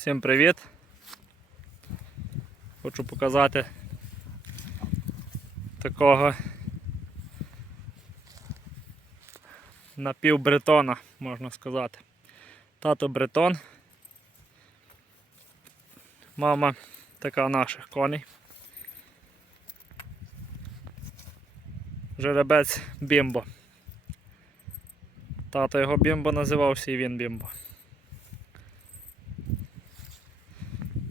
Всім привіт! Хочу показати такого напівбретона, можна сказати. Тато бретон. Мама така наших коней. Жеребець Бімбо. Тато його Бімбо називався і він Бімбо.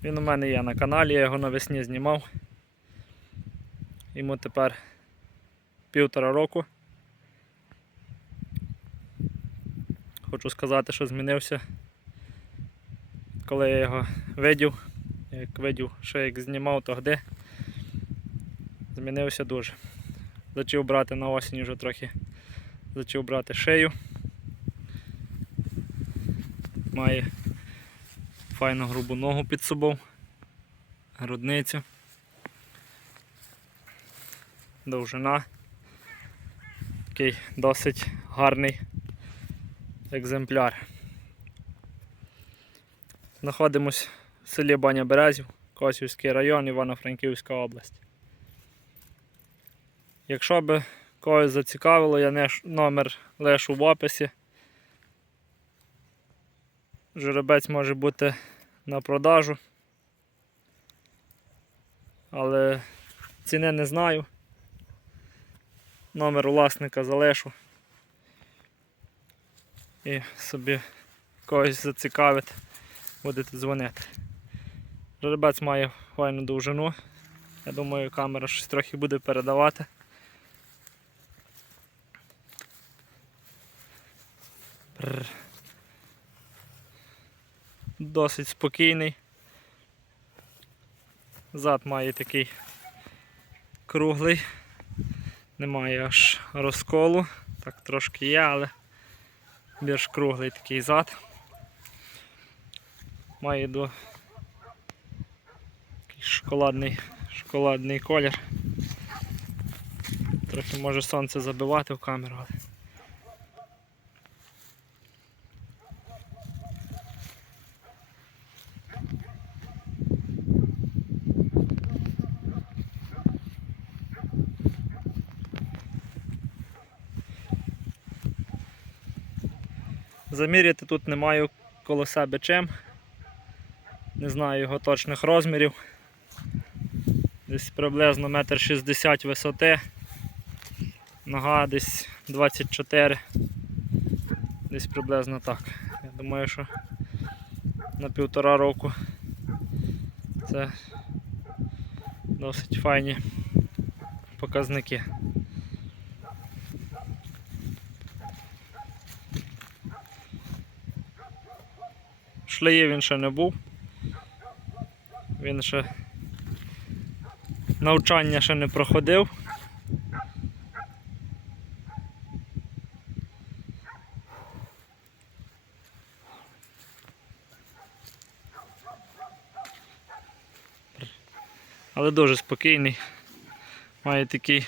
Він у мене є на каналі, я його навесні знімав. Йому тепер півтора року. Хочу сказати, що змінився, коли я його видів, як видів, що як знімав тоді, змінився дуже. Зачав брати на осінь вже трохи, зачав брати шию. Має файну грубу ногу під собою, грудницю, довжина. Такий досить гарний екземпляр. Знаходимось в селі Баня Березів, Косівський район, Івано-Франківська область. Якщо би когось зацікавило, я номер лишу в описі. Жеребець може бути на продажу. Але ціни не знаю. Номер власника залишу. І собі когось зацікавить, будете дзвонити. Жеребець має файну довжину. Я думаю, камера щось трохи буде передавати. Бррр. Досить спокійний. Зад має такий круглий, немає аж розколу, так трошки є, але більш круглий такий зад. Має до такий шоколадний, шоколадний колір. Трохи може сонце забивати в камеру. але Заміряти тут не маю себе чим. Не знаю його точних розмірів. Десь приблизно 1,60 м висоти. Нога десь 24. Десь приблизно так. Я думаю, що на півтора року це досить файні показники. Шлеє він ще не був. Він ще навчання ще не проходив. Але дуже спокійний. Має такий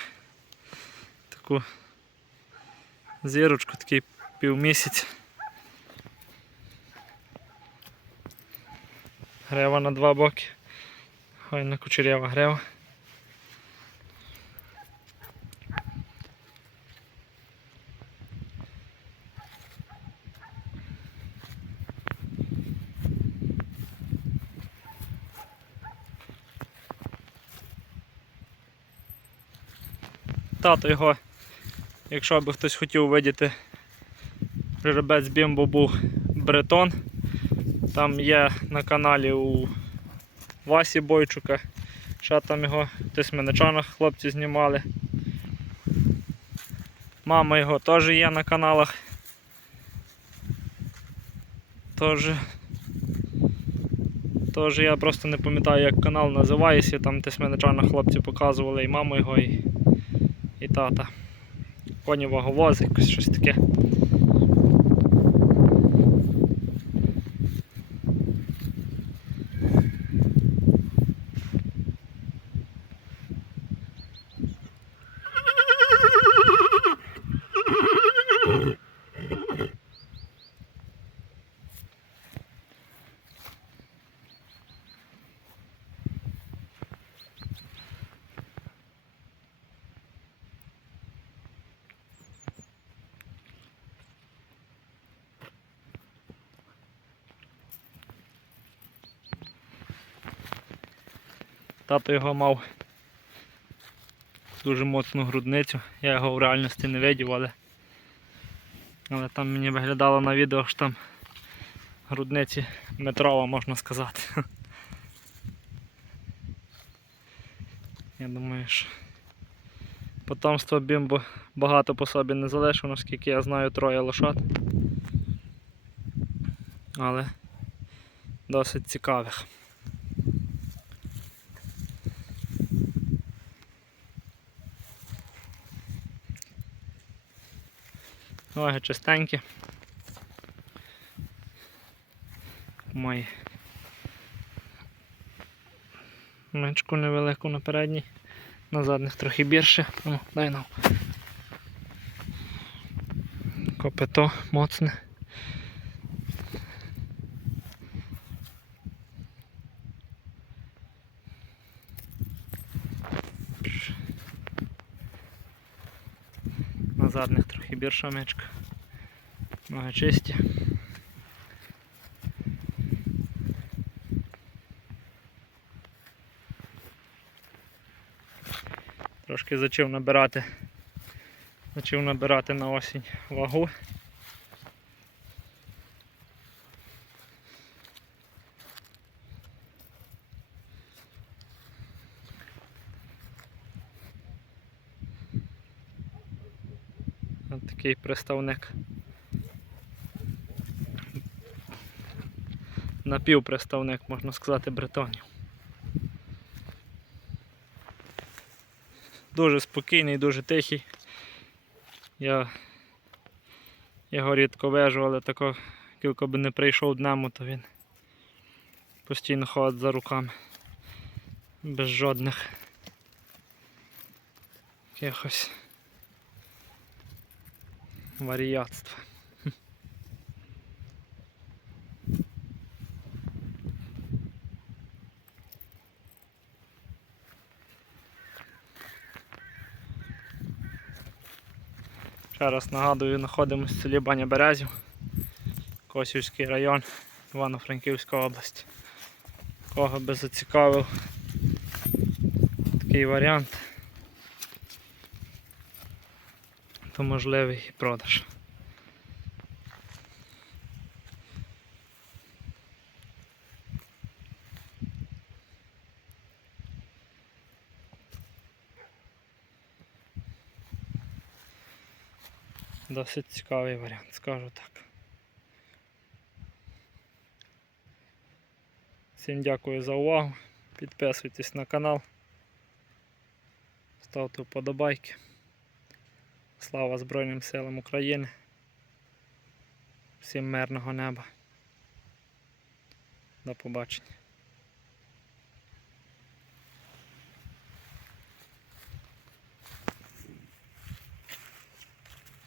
таку зірочку, такий півмісяць. Грева на два боки. Файна кучерява грева. Тато його, якщо би хтось хотів видіти, жеребець бімбо був бретон. Там є на каналі у Васі Бойчука. Ще там його в Тисменичанах хлопці знімали. Мама його теж є на каналах. Тож, тож я просто не пам'ятаю, як канал називається. Там в Тисменичанах хлопці показували і маму його, і, і тата. Коні ваговози, щось таке. Тато його мав дуже моцну грудницю. Я його в реальності не видів, але, але там мені виглядало на відео, що там грудниці метрова, можна сказати. Я думаю, що потомство бімбо багато по собі не залишив, наскільки я знаю, троє лошад. Але досить цікавих. Ноги чистенькі. Мої. Мечку невелику на передній, на задних трохи більше. О, дай нам. Копито моцне. На трохи більша мечка. Ноги чисті. Трошки зачав набирати. Зачав набирати на осінь вагу. Такий представник. Напівпредставник, можна сказати, бретонів. Дуже спокійний, дуже тихий. Я його рідко вежу, але тако кілько би не прийшов днем, то він постійно ходить за руками. Без жодних якихось варіятств. Ще раз нагадую, знаходимося в селі Баня Березів, Косівський район, Івано-Франківська область. Кого би зацікавив такий варіант, то можливий продаж. Досить цікавий варіант, скажу так. Всім дякую за увагу. Підписуйтесь на канал. Ставте вподобайки. Слава Збройним силам України. Всім мирного неба. До побачення.